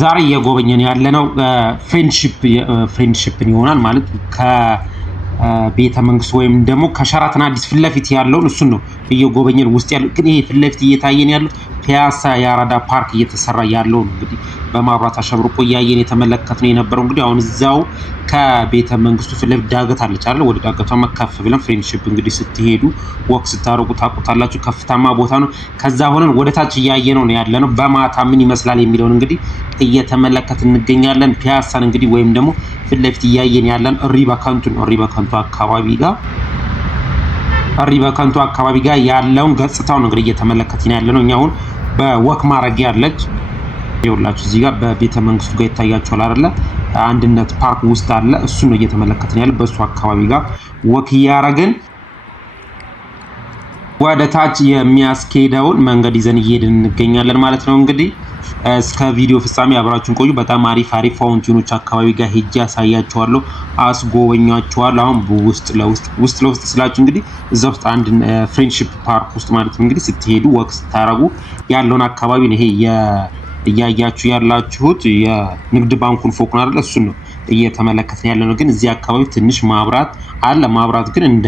ዛሬ እየጎበኘን ያለነው ፍሬንድሺፕን ይሆናል ማለት ከቤተ መንግስት ወይም ደግሞ ከሸራተን አዲስ ፊት ለፊት ያለውን እሱን ነው እየጎበኘን ውስጥ ያለው። ግን ይሄ ፊት ለፊት እየታየን ያለው ፒያሳ የአራዳ ፓርክ እየተሰራ ያለው ነው። እንግዲህ በማብራት አሸብርቆ እያየን የተመለከትነው የነበረው እንግዲህ አሁን እዛው ከቤተ መንግስቱ ፊት ለፊት ዳገት አለች አይደል? ወደ ዳገቷ መከፍ ብለን ፍሬንድሺፕ እንግዲህ ስትሄዱ ወክ ስታረጉ ታውቁታላችሁ። ከፍታማ ቦታ ነው። ከዛ ሆነን ወደ ታች እያየነው ነው ያለነው። በማታ ምን ይመስላል የሚለውን እንግዲህ እየተመለከትን እንገኛለን። ፒያሳን እንግዲህ ወይም ደግሞ ፊት ለፊት እያየን ያለን ሪበከንቱ አካባቢ ጋር ያለውን ገጽታውን እንግዲህ እየተመለከትን ያለነው። እኛ አሁን በወክ ማረጊያ ያለች ይኸውላችሁ እዚህ ጋር በቤተ መንግስቱ ጋር ይታያችኋል አይደለ? አንድነት ፓርክ ውስጥ አለ። እሱ ነው እየተመለከትን ያለ። በሱ አካባቢ ጋር ወክ እያረግን ወደ ታች የሚያስኬደውን መንገድ ይዘን እየሄድን እንገኛለን ማለት ነው። እንግዲህ እስከ ቪዲዮ ፍጻሜ አብራችሁን ቆዩ። በጣም አሪፍ ፋውንቴኖች አካባቢ ጋር ሄጄ አሳያችኋለሁ፣ አስጎበኛችኋለሁ። አሁን ውስጥ ለውስጥ ስላችሁ እንግዲህ እዛ ውስጥ አንድ ፍሬንድሺፕ ፓርክ ውስጥ ማለት ነው እንግዲህ ስትሄዱ ወክ ስታረጉ ያለውን አካባቢ ነው ይሄ እያያችሁ ያላችሁት የንግድ ባንኩን ፎቅ ነው አይደል? እሱን ነው እየተመለከትን ያለነው። ግን እዚህ አካባቢ ትንሽ ማብራት አለ። ማብራት ግን እንደ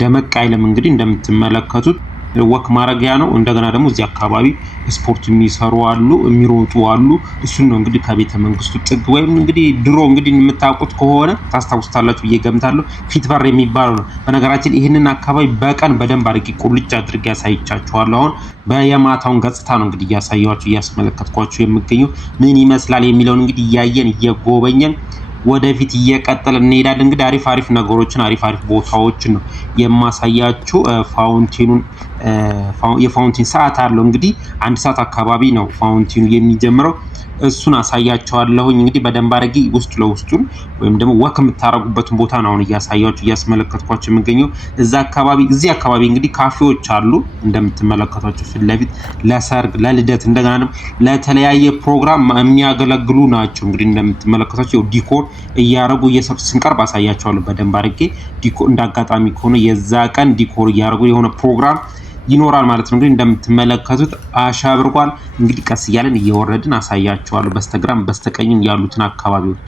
ደመቅ አይልም። እንግዲህ እንደምትመለከቱት ወክ ማረጊያ ነው። እንደገና ደግሞ እዚህ አካባቢ ስፖርት የሚሰሩ አሉ፣ የሚሮጡ አሉ። እሱን ነው እንግዲህ ከቤተ መንግስቱ ጥግ ወይም እንግዲህ ድሮ እንግዲህ የምታውቁት ከሆነ ታስታውሱታላችሁ ብዬ ገምታለሁ። ፊት በር የሚባለው ነው። በነገራችን ይህንን አካባቢ በቀን በደንብ አድርጌ ቁልጭ አድርጌ ያሳይቻችኋለሁ። አሁን በየማታውን ገጽታ ነው እንግዲህ እያሳየኋችሁ የምገኘው ምን ይመስላል የሚለውን እንግዲህ እያየን እየጎበኘን ወደፊት እየቀጠልን እንሄዳለን። እንግዲህ አሪፍ ነገሮችን አሪፍ ቦታዎችን ነው የማሳያችሁ። የፋውንቴን ሰዓት አለው እንግዲህ 1 ሰዓት አካባቢ ነው ፋውንቴኑ የሚጀምረው። እሱን አሳያችኋለሁኝ እንግዲህ በደንብ አድርጌ ውስጥ ለውስጡን ወይም ደግሞ ወክ የምታረጉበትን ቦታ ነው አሁን እያስመለከትኳችሁ የምገኘው። እዚህ አካባቢ እንግዲህ ካፌዎች አሉ እንደምትመለከቷቸው ፊት ለፊት ለሰርግ፣ ለልደት እንደገና ደግሞ ለተለያየ ፕሮግራም የሚያገለግሉ ናቸው። እንግዲህ እንደምትመለከቷቸው ዲኮር እያረጉ እየሰሩ ስንቀርብ አሳያችኋለሁ በደንብ አድርጌ። ዲኮር እንዳጋጣሚ ከሆነ የዛ ቀን ዲኮር እያረጉ የሆነ ፕሮግራም ይኖራል ማለት ነው። እንግዲህ እንደምትመለከቱት አሻብርቋል። እንግዲህ ቀስ እያለን እየወረድን አሳያችኋለሁ በስተግራም በስተቀኝም ያሉትን አካባቢዎች።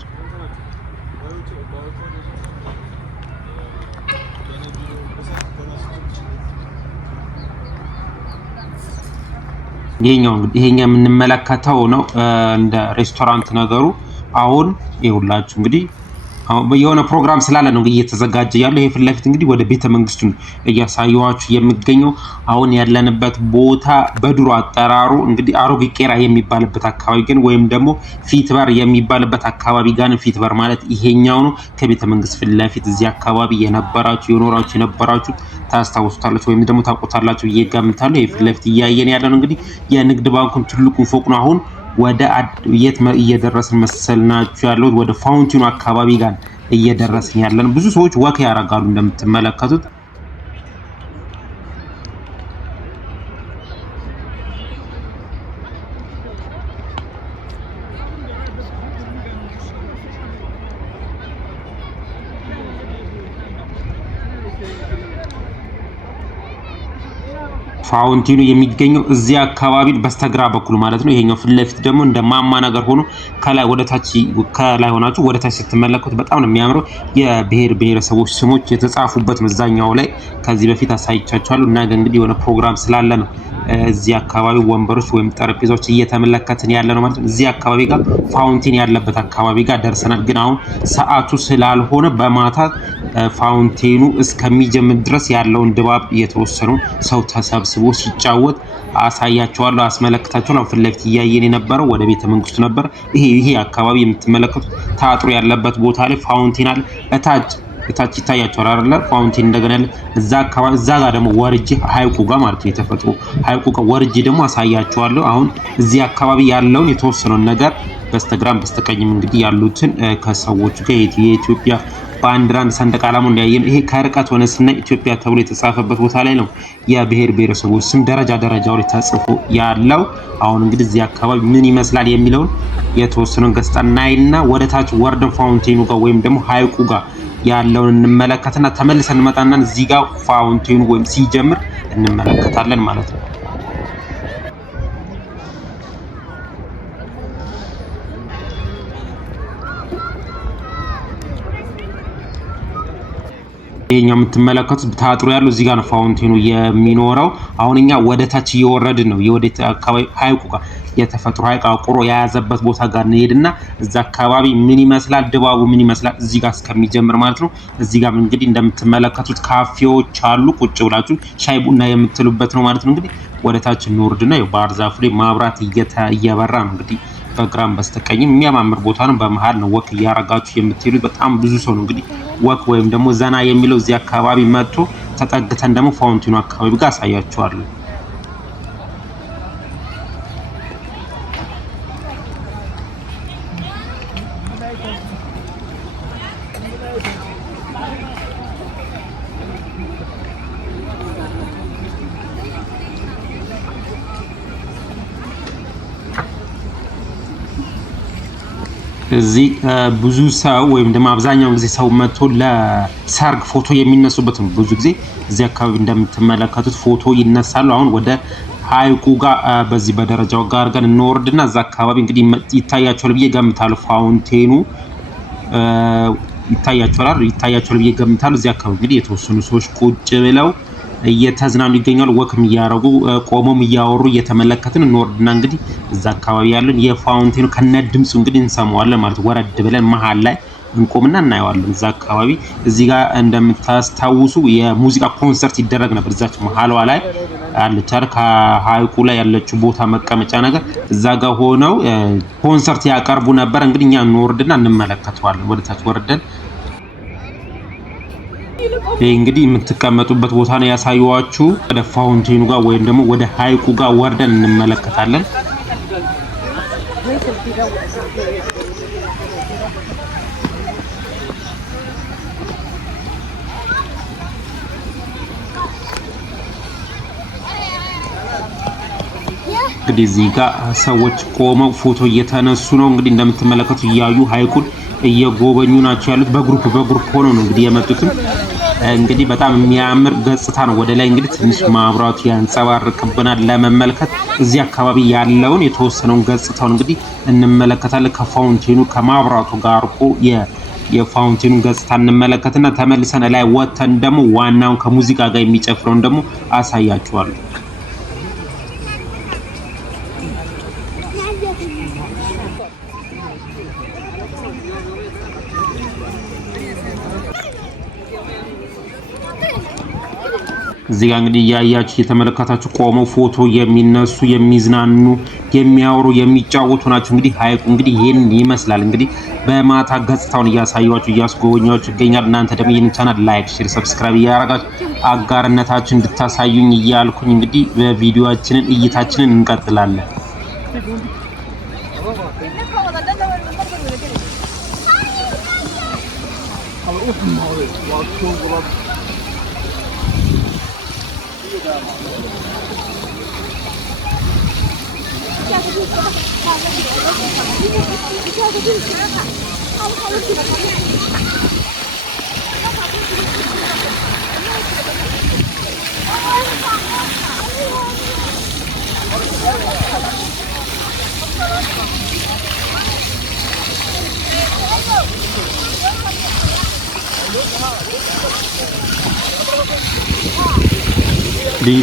ይሄኛው የምንመለከተው ነው እንደ ሬስቶራንት ነገሩ። አሁን ይኸውላችሁ እንግዲህ የሆነ ፕሮግራም ስላለ ነው እየተዘጋጀ ያለው። ይሄ ፊት ለፊት እንግዲህ ወደ ቤተ መንግስቱ እያሳየኋችሁ የሚገኘው። አሁን ያለንበት ቦታ በድሮ አጠራሩ እንግዲህ አሮጌ ቄራ የሚባልበት አካባቢ ግን ወይም ደግሞ ፊት በር የሚባልበት አካባቢ ጋር ነው። ፊት በር ማለት ይሄኛው ነው። ከቤተ መንግስት ፊት ለፊት እዚህ አካባቢ የነበራችሁ ታስታውሱታላችሁ ወይም ደግሞ ታውቁታላችሁ ብዬ እገምታለሁ። ይሄ ፊት ለፊት እያየን ያለው እንግዲህ የንግድ ባንኩን ትልቁን ፎቅ ነው። አሁን ወደ የት እየደረስን መሰልናችሁ ያለው ወደ ፋውንቴኑ አካባቢ ጋር እየደረስን ያለን። ብዙ ሰዎች ወክ ያደርጋሉ እንደምትመለከቱት። ፋውንቴኑ የሚገኘው እዚህ አካባቢ በስተግራ በኩል ማለት ነው። ይሄኛው ፊት ለፊት ደግሞ እንደ ማማ ነገር ሆኖ ከላይ ሆናችሁ ወደ ታች ስትመለከቱ በጣም ነው የሚያምረው። የብሔር ብሔረሰቦች ስሞች የተጻፉበት መዛኛው ላይ ከዚህ በፊት አሳይቻችኋለሁ። እና እንግዲህ የሆነ ፕሮግራም ስላለ ነው እዚህ አካባቢ ወንበሮች ወይም ጠረጴዛዎች እየተመለከትን ያለ ነው ማለት ነው። እዚህ አካባቢ ጋር ፋውንቴን ያለበት አካባቢ ጋር ደርሰናል። ግን አሁን ሰዓቱ ስላልሆነ በማታ ፋውንቴኑ እስከሚጀምር ድረስ ያለውን ድባብ የተወሰኑ ሰው ተሰብስቦ ሲጫወት አሳያችኋለሁ፣ አስመለክታችኋለሁ። ፊት ለፊት እያየን የነበረው ወደ ቤተ መንግስቱ ነበር። ይሄ አካባቢ የምትመለከቱት ታጥሮ ያለበት ቦታ ላይ ፋውንቴን አለ። እታች ይታያችኋል አይደለ? ፋውንቴን እንደገና ያለ እዛ ጋር ደግሞ ወርጄ ሀይቁ ጋር ማለት ነው የተፈጥሮ ሀይቁ ጋር ወርጄ ደግሞ አሳያችኋለሁ። አሁን እዚህ አካባቢ ያለውን የተወሰነውን ነገር በስተግራም በስተቀኝም እንግዲህ ያሉትን ከሰዎች ጋር የኢትዮጵያ ባንዲራን ሰንደቅ ዓላማውን እንዳያየን ይሄ ከርቀት ሆነ ስናይ ኢትዮጵያ ተብሎ የተጻፈበት ቦታ ላይ ነው የብሔር ብሔረሰቦች ስም ደረጃው ላይ ተጽፎ ያለው። አሁን እንግዲህ እዚህ አካባቢ ምን ይመስላል የሚለውን የተወሰነውን ገጽታ እናይና ወደ ታች ወርደን ፋውንቴኑ ጋር ወይም ደግሞ ሀይቁ ጋር ያለውን እንመለከትና ተመልሰን እንመጣና እዚህ ጋር ፋውንቴኑ ወይም ሲጀምር እንመለከታለን ማለት ነው። ይሄኛው የምትመለከቱት ታጥሮ ያለው እዚህ ጋር ነው ፋውንቴኑ የሚኖረው። አሁን እኛ ወደ ታች እየወረድን ነው። የወደ አካባቢ ሐይቁ ጋር የተፈጥሮ ሐይቅ አቁሮ የያዘበት ቦታ ጋር እንሄድና እዛ አካባቢ ምን ይመስላል ድባቡ ምን ይመስላል እዚህ ጋር እስከሚጀምር ማለት ነው። እዚህ ጋር እንግዲህ እንደምትመለከቱት ካፌዎች አሉ። ቁጭ ብላችሁ ሻይ ቡና የምትሉበት ነው ማለት ነው። እንግዲህ ወደ ታች እንወርድና የባህር ዛፉ ላይ ማብራት እየበራ ነው እንግዲህ በግራም በስተቀኝም የሚያማምር ቦታ ነው። በመሃል ነው ወክ እያረጋችሁ የምትሄዱት። በጣም ብዙ ሰው ነው እንግዲህ ወክ ወይም ደግሞ ዘና የሚለው እዚህ አካባቢ መጥቶ ተጠግተን ደግሞ ፋውንቴኑ አካባቢ ጋር አሳያችኋለሁ። እዚህ ብዙ ሰው ወይም ደግሞ አብዛኛውን ጊዜ ሰው መጥቶ ለሰርግ ፎቶ የሚነሱበት ነው። ብዙ ጊዜ እዚህ አካባቢ እንደምትመለከቱት ፎቶ ይነሳሉ። አሁን ወደ ሐይቁ ጋር በዚህ በደረጃው ጋር አድርገን እንወርድና እዛ አካባቢ እንግዲህ ይታያቸዋል ብዬ ገምታለሁ። ፋውንቴኑ ይታያቸዋል ብዬ ገምታለሁ። እዚህ አካባቢ እንግዲህ የተወሰኑ ሰዎች ቁጭ ብለው እየተዝናኑ ይገኛሉ። ወክም እያረጉ ቆሞም እያወሩ እየተመለከትን እንወርድና እንግዲህ እዛ አካባቢ ያለን የፋውንቴኑ ከነ ድምፁ እንግዲህ እንሰማዋለን ማለት ወረድ ብለን መሃል ላይ እንቆምና እናየዋለን። እዛ አካባቢ እዚህ ጋር እንደምታስታውሱ የሙዚቃ ኮንሰርት ይደረግ ነበር። እዛች መሃሏ ላይ አለች አይደል ከሐይቁ ላይ ያለችው ቦታ መቀመጫ ነገር እዛ ጋር ሆነው ኮንሰርት ያቀርቡ ነበር። እንግዲህ እኛ እንወርድና እንመለከተዋለን። ወደታች ወርደን ይሄ እንግዲህ የምትቀመጡበት ቦታ ነው ያሳየዋችሁ። ወደ ፋውንቴኑ ጋር ወይም ደግሞ ወደ ሐይቁ ጋር ወርደን እንመለከታለን። እንግዲህ እዚህ ጋር ሰዎች ቆመው ፎቶ እየተነሱ ነው። እንግዲህ እንደምትመለከቱ እያዩ ሐይቁን እየጎበኙ ናቸው ያሉት። በግሩፕ ሆነው ነው እንግዲህ የመጡትም። እንግዲህ በጣም የሚያምር ገጽታ ነው። ወደ ላይ እንግዲህ ትንሽ ማብራቱ ያንጸባርቅብናል ለመመልከት። እዚህ አካባቢ ያለውን የተወሰነውን ገጽታውን እንግዲህ እንመለከታለን። ከፋውንቴኑ ከማብራቱ ጋር እኮ የፋውንቴኑን ገጽታ እንመለከትና ተመልሰን ላይ ወተን ደግሞ ዋናውን ከሙዚቃ ጋር የሚጨፍረውን ደግሞ አሳያችኋለሁ። እዚህ ጋር እንግዲህ ያያችሁ እየተመለከታችሁ ቆመው ፎቶ የሚነሱ የሚዝናኑ የሚያወሩ የሚጫወቱ ናቸው። እንግዲህ ሐይቁ እንግዲህ ይሄን ይመስላል። እንግዲህ በማታ ገጽታውን እያሳያችሁ እያስጎበኛችሁ ይገኛል። እናንተ ደግሞ ይህንን ቻናል ላይክ፣ ሼር፣ ሰብስክራይብ እያደረጋችሁ አጋርነታችሁ እንድታሳዩኝ እያልኩኝ እንግዲህ በቪዲዮአችንን እይታችንን እንቀጥላለን።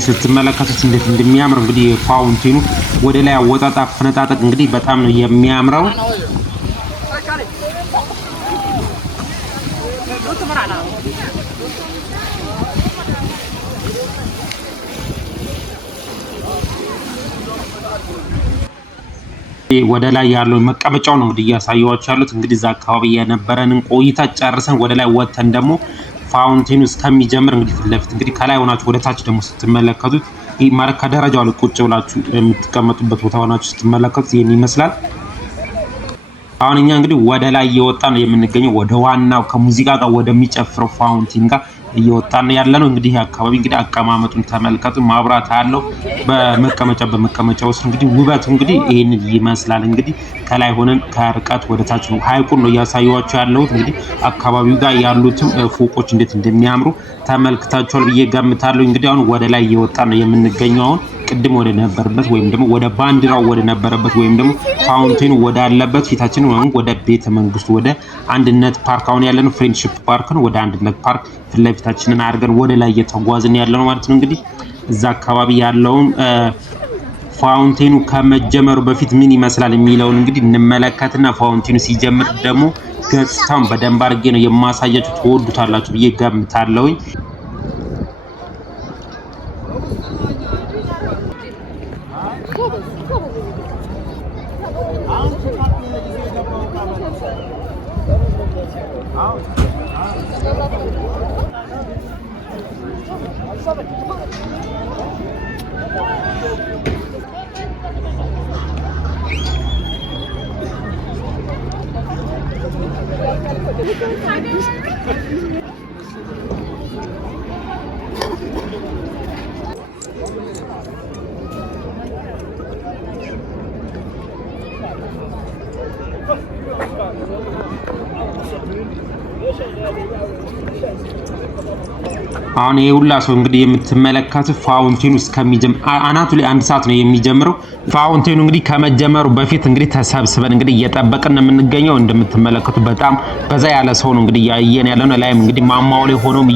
ስትመለከቱት እንዴት እንደሚያምር እንግዲህ ፋውንቴኑ ወደ ላይ አወጣጣ ፈነጣጠቅ እንግዲህ በጣም ነው የሚያምረው። ወደ ላይ ያለው መቀመጫው ነው እንግዲህ እያሳየዋችሁ ያሉት። እንግዲህ እዛ አካባቢ የነበረንን ቆይታ ጨርሰን ወደ ላይ ወጥተን ደግሞ ፋውንቴኑ እስከሚጀምር እንግዲህ ፊት ለፊት እንግዲህ ከላይ ሆናችሁ ወደ ታች ደግሞ ስትመለከቱት ይህ ማለት ከደረጃው ላይ ቁጭ ብላችሁ የምትቀመጡበት ቦታ ሆናችሁ ስትመለከቱት ይሄን ይመስላል። አሁን እኛ እንግዲህ ወደ ላይ እየወጣን ነው የምንገኘው። ወደ ዋናው ከሙዚቃ ጋር ወደሚጨፍረው ፋውንቴን ጋር እየወጣን ያለ ነው። እንግዲህ አካባቢ እንግዲህ አቀማመጡን ተመልከቱ። ማብራት አለው በመቀመጫ ውስጥ እንግዲህ ውበቱ እንግዲህ ይሄን ይመስላል። እንግዲህ ከላይ ሆነን ከርቀት ወደ ታች ነው ሐይቁን ነው እያሳየኋችሁ ያለሁት። እንግዲህ አካባቢው ጋር ያሉትም ፎቆች እንዴት እንደሚያምሩ ተመልክታችኋል ብዬ ገምታለሁ። እንግዲህ አሁን ወደ ላይ እየወጣን ነው የምንገኘው። አሁን ቅድም ወደ ነበረበት ወይም ደግሞ ወደ ባንዲራው ወደ ነበረበት ወይም ደግሞ ፋውንቴኑ ወደ አለበት ፊታችንን ወደ ቤተ መንግስቱ ወደ አንድነት ፓርክ አሁን ያለነው ፍሬንድሺፕ ፓርክ ነው። ወደ አንድነት ፓርክ ፊት ለፊታችንን አድርገን ወደ ላይ እየተጓዝን ያለነው ማለት ነው። እንግዲህ እዛ አካባቢ ያለውን ፋውንቴኑ ከመጀመሩ በፊት ምን ይመስላል የሚለውን እንግዲህ እንመለከትና ፋውንቴኑ ሲጀምር ደግሞ ገጽታውን በደንብ አድርጌ ነው የማሳያችሁ። ትወዱታላችሁ ብዬ ገምታለሁኝ። አሁን ይሄ ሁላ ሰው እንግዲህ የምትመለከቱት ፋውንቴኑ እስከሚጀምር አናቱ ላይ 1 ሰዓት ነው የሚጀምረው። ፋውንቴኑ እንግዲህ ከመጀመሩ በፊት እንግዲህ ተሰብስበን እንግዲህ እየጠበቅን የምንገኘው እንደምትመለከቱ በጣም በዛ ያለ ሰው ነው እንግዲህ ያየን ያለው ነው። ላይም እንግዲህ ማማው ላይ ሆኖም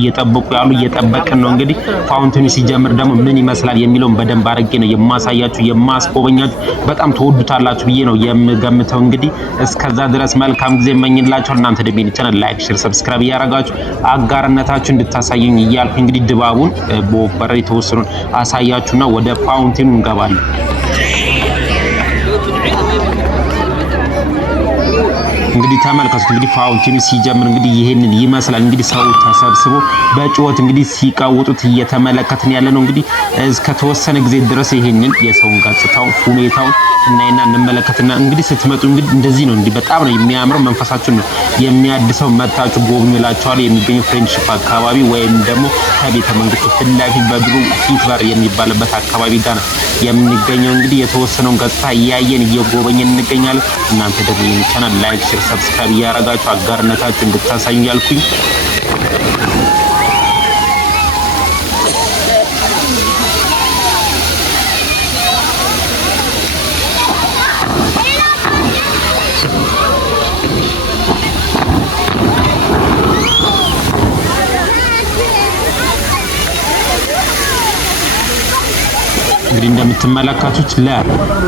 እየጠበቅን ነው። እንግዲህ ፋውንቴኑ ሲጀምር ደግሞ ምን ይመስላል የሚለውን በደንብ አድርጌ ነው የማሳያችሁ የማስጎበኛችሁ። በጣም ተወዱታላችሁ ብዬ ነው የምገምተው። እንግዲህ እስከዛ ድረስ መልካም ጊዜ እመኝላችኋለሁ። እናንተ ደግሞ ይህን ቻናል ላይክ፣ ሼር፣ ሰብስክራይብ እያደረጋችሁ አጋርነታችሁ እንድታሳዩኝ እያልኩ እንግዲህ ድባቡን በወፈረ የተወሰኑን አሳያችሁና ወደ ፋውንቴኑ እንገባለን። እንግዲህ ተመልከቱ። እንግዲህ ፋውንቴኑ ሲጀምር እንግዲህ ይሄንን ይመስላል። እንግዲህ ሰው ተሰብስቦ በጩኸት እንግዲህ ሲቃወጡት እየተመለከትን ያለ ነው። እንግዲህ እስከ ተወሰነ ጊዜ ድረስ ይሄንን የሰውን ገጽታው ሁኔታውን እናይና እንመለከትና እንግዲህ ስትመጡ እንግዲህ እንደዚህ ነው። እንግዲህ በጣም ነው የሚያምረው። መንፈሳችሁን ነው የሚያድሰው። መታችሁ ጎብኙ እላችኋለሁ። የሚገኘው ፍሬንድሺፕ አካባቢ ወይም ደግሞ ከቤተ መንግስቱ ፊት ለፊት በድሮ ሂትለር የሚባልበት አካባቢ ጋር ነው የምንገኘው። እንግዲህ የተወሰነውን ገጽታ እያየን እየጎበኘን እንገኛለን። እናንተ ደግሞ ይህን ቻናል ላይክ፣ ሼር፣ ሰብስክራይብ እያደረጋችሁ አጋርነታችሁ እንድታሳዩ ያልኩኝ። እንግዲህ እንደምትመለከቱት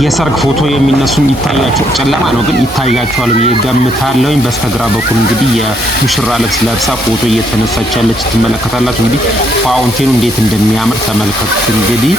የሰርግ ፎቶ የሚነሱ ይታያችሁ፣ ጨለማ ነው ግን ይታያችኋል ብዬ ገምታለሁ። በስተግራ በኩል እንግዲህ የሙሽራ ልብስ ለብሳ ፎቶ እየተነሳች ያለች ትመለከታላችሁ። እንግዲህ ፋውንቴኑ እንዴት እንደሚያምር ተመልከቱት። እንግዲህ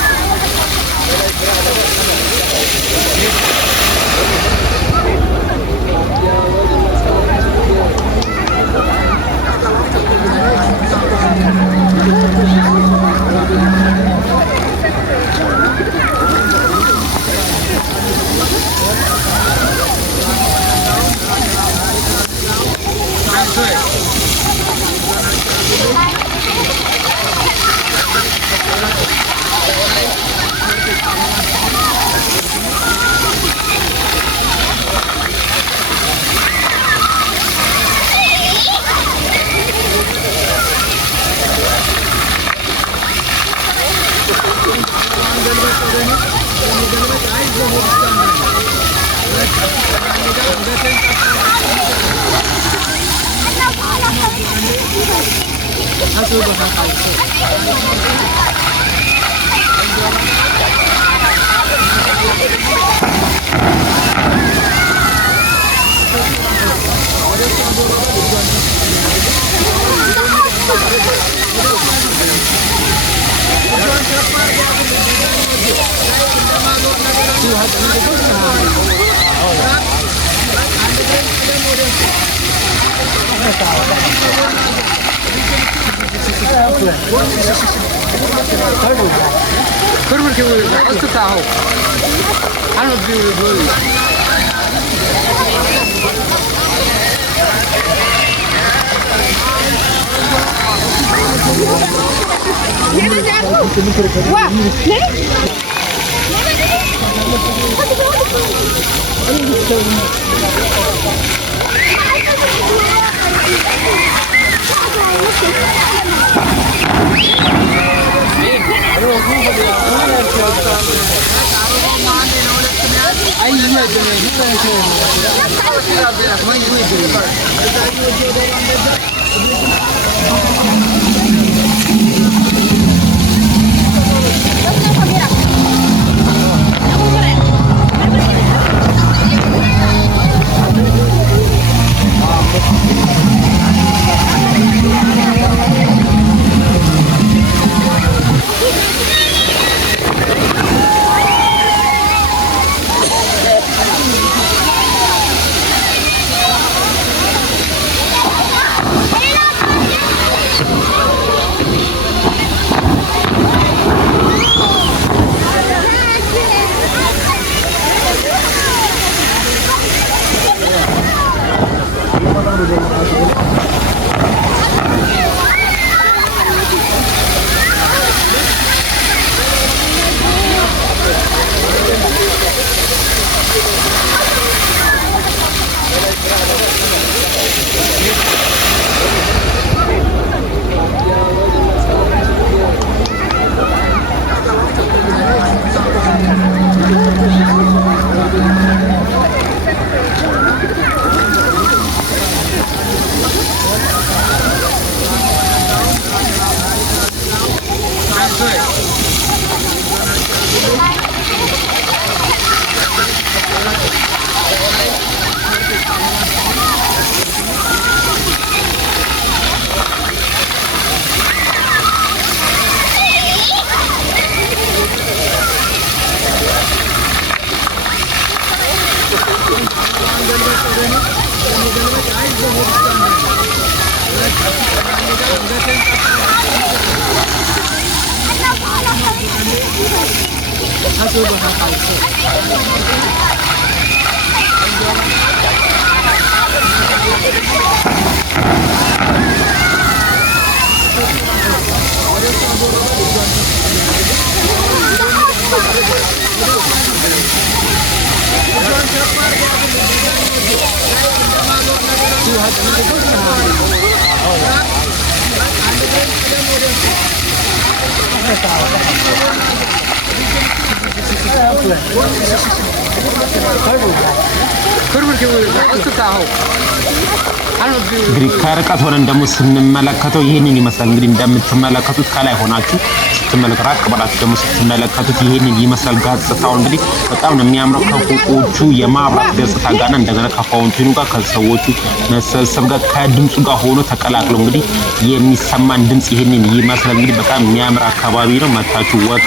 እንግዲህ ከርቀት ሆነን ደግሞ ስንመለከተው ይሄንን ይመስላል። እንግዲህ እንደምትመለከቱት ከላይ ሆናችሁ ስትመለከቱ ራቅ ብላችሁ ደግሞ ስትመለከቱት ይሄንን ይመስላል። ገጽታው እንግዲህ በጣም ነው የሚያምረው ከፎቆቹ የማብራት ገጽታ ጋር እንደገና ከፋውንቴኑ ጋር ከሰዎቹ መሰብሰብ ጋር ከድምፁ ጋር ሆኖ ተቀላቅሎ እንግዲህ የሚሰማን ድምጽ ይሄንን ይመስላል። እንግዲህ በጣም የሚያምር አካባቢ ነው። መታችሁ ወቅ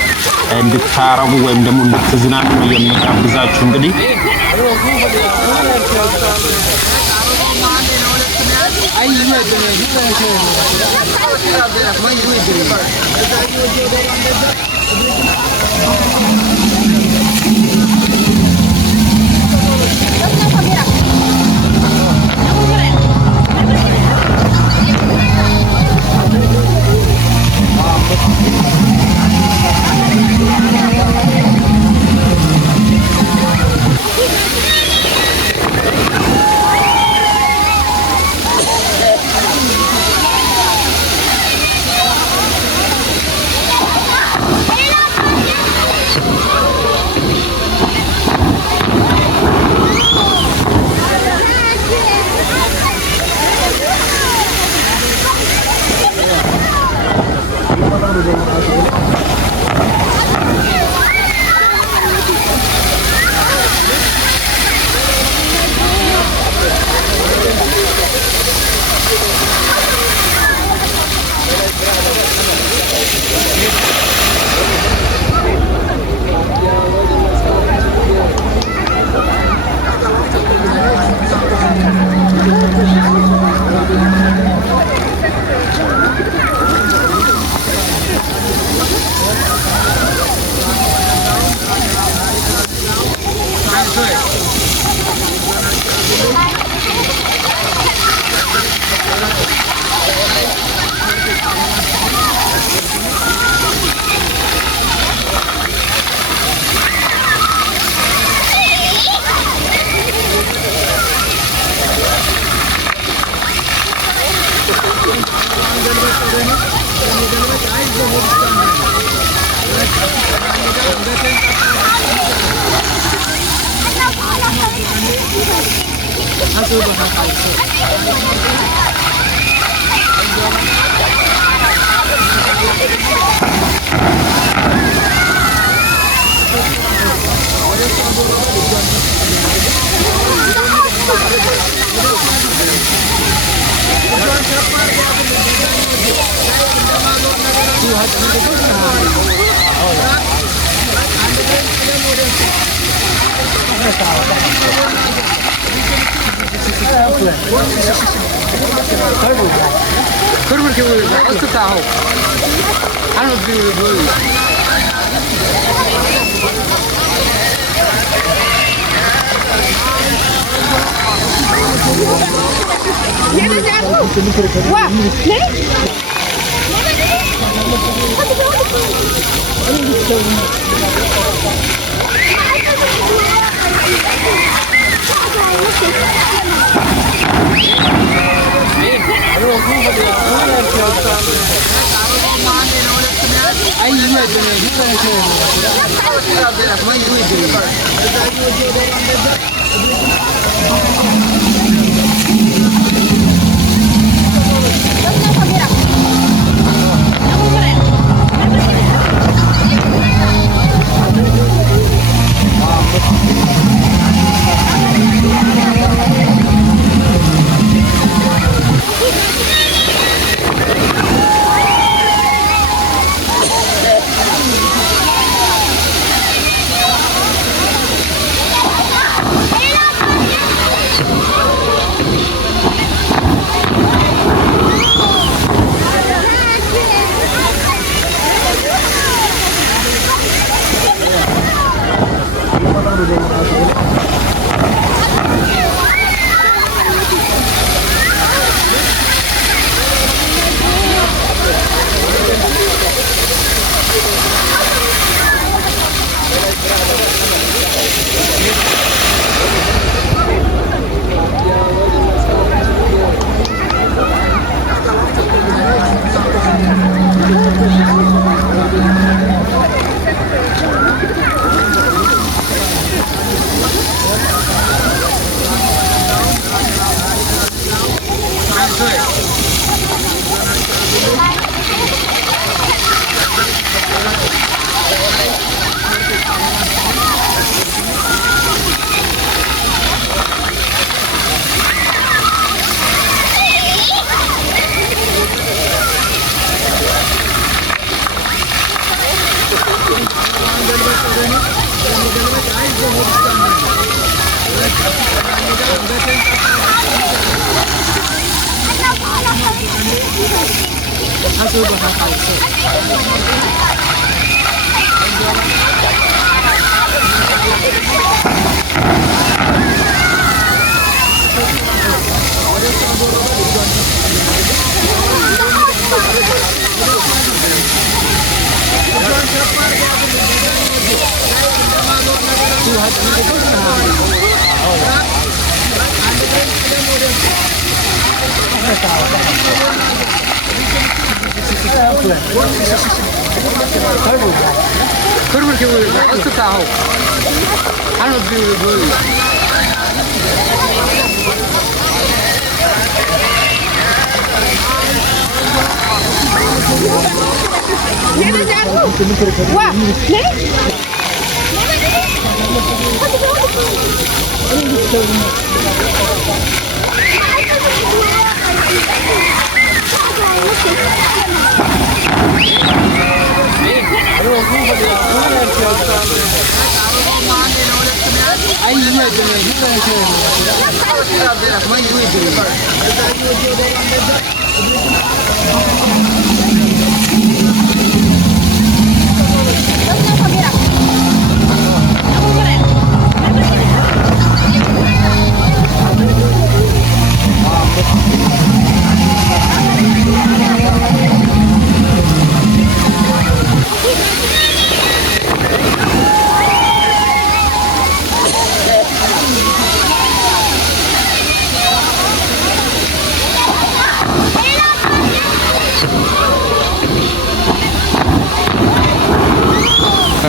እንድታረጉ ወይም ደግሞ እንድትዝናኑ ነው የምጋብዛችሁ። እንግዲህ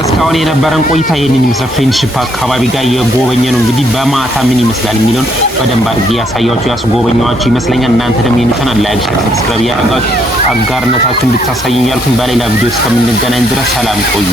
እስካሁን የነበረን ቆይታ ይሄንን ይመስላል። ፍሬንድሺፕ አካባቢ ጋር የጎበኘ ነው እንግዲህ በማታ ምን ይመስላል የሚለውን በደንብ አድርጌ ያሳያችሁ ያስጎበኛችሁ ይመስለኛል። እናንተ ደግሞ ይህን ቻናል ላይክ፣ ሼር፣ ሰብስክራይብ ያደርጋችሁ አጋርነታችሁን እንድታሳዩኝ ያልኩኝ በሌላ ቪዲዮ እስከምንገናኝ ድረስ ሰላም ቆዩ።